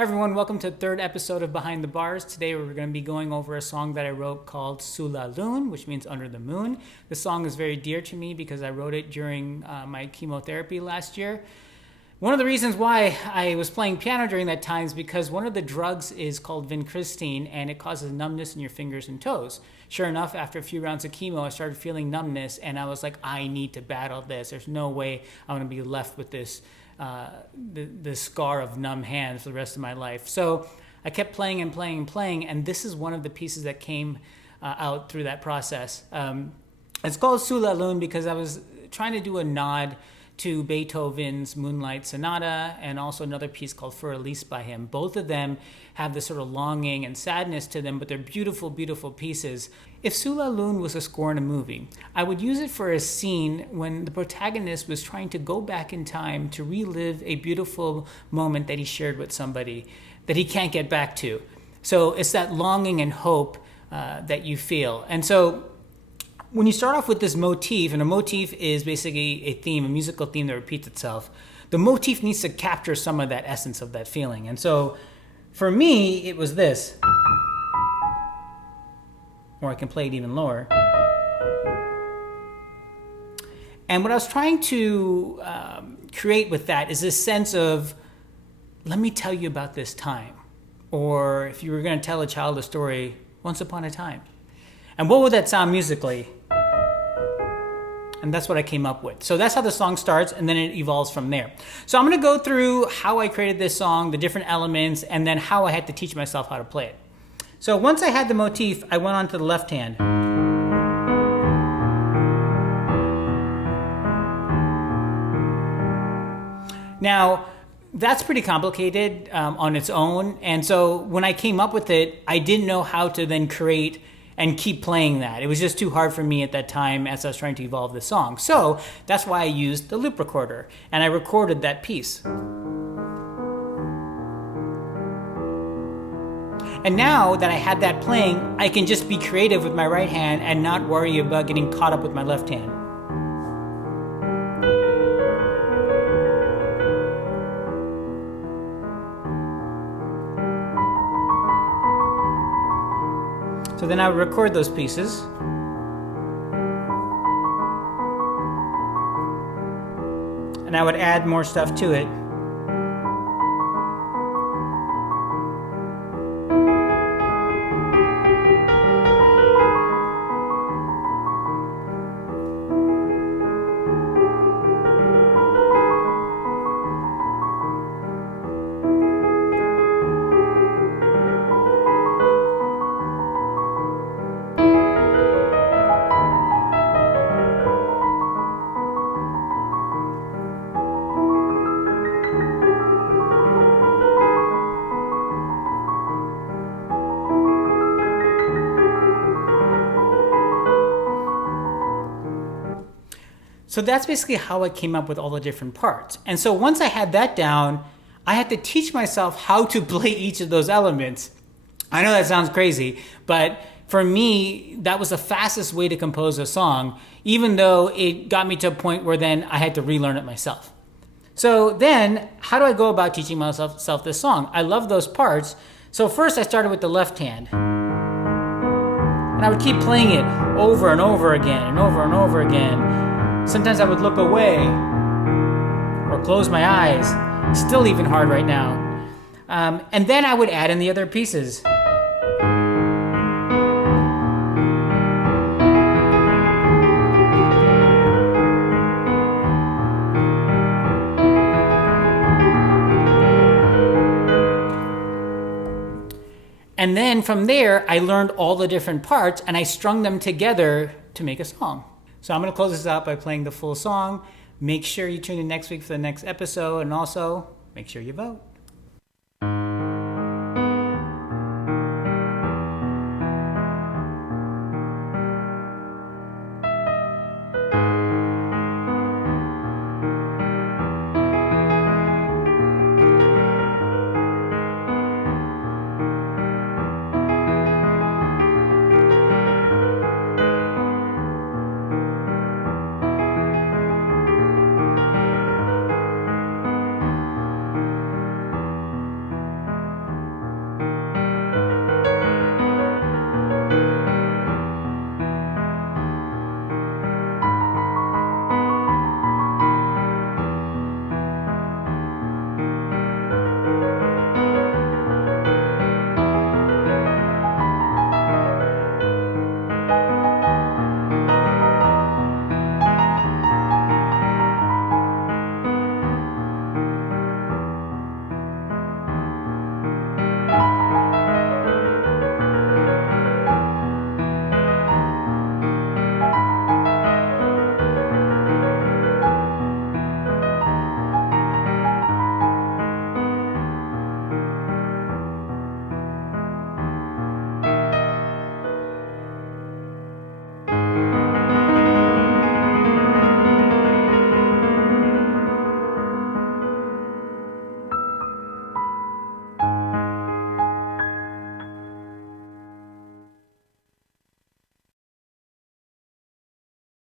Hi everyone, welcome to the third episode of Behind the Bars. Today we're going to be going over a song that I wrote called Sous La Lune, which means under the moon. The song is very dear to me because I wrote it during my chemotherapy last year. One of the reasons why I was playing piano during that time is because one of the drugs is called vincristine and it causes numbness in your fingers and toes. Sure enough, after a few rounds of chemo, I started feeling numbness and I was like, I need to battle this. There's no way I'm going to be left with this the scar of numb hands for the rest of my life. So I kept playing and playing and playing, and this is one of the pieces that came out through that process. It's called Sous La Lune because I was trying to do a nod to Beethoven's Moonlight Sonata and also another piece called For Elise by him. Both of them have this sort of longing and sadness to them, but they're beautiful, beautiful pieces. If Sous La Lune was a score in a movie, I would use it for a scene when the protagonist was trying to go back in time to relive a beautiful moment that he shared with somebody that he can't get back to. So it's that longing and hope that you feel. And so when you start off with this motif, and a motif is basically a theme, a musical theme that repeats itself, the motif needs to capture some of that essence of that feeling. And so for me, it was this. Or I can play it even lower. And what I was trying to create with that is this sense of, let me tell you about this time. Or if you were going to tell a child a story, once upon a time. And what would that sound musically? And that's what I came up with. So that's how the song starts, and then it evolves from there. So I'm going to go through how I created this song, the different elements, and then how I had to teach myself how to play it. So once I had the motif, I went on to the left hand. Now, that's pretty complicated on its own, and so when I came up with it, I didn't know how to then create and keep playing that. It was just too hard for me at that time as I was trying to evolve the song. So that's why I used the loop recorder, and I recorded that piece. And now that I had that playing, I can just be creative with my right hand and not worry about getting caught up with my left hand. So then I would record those pieces. And I would add more stuff to it. So that's basically how I came up with all the different parts. And so once I had that down, I had to teach myself how to play each of those elements. I know that sounds crazy, but for me, that was the fastest way to compose a song, even though it got me to a point where then I had to relearn it myself. So then, how do I go about teaching myself this song? I love those parts. So first I started with the left hand. And I would keep playing it over and over again and over and over again. Sometimes I would look away or close my eyes. It's still even hard right now. And then I would add in the other pieces. And then from there, I learned all the different parts and I strung them together to make a song. So I'm going to close this out by playing the full song. Make sure you tune in next week for the next episode, and also make sure you vote.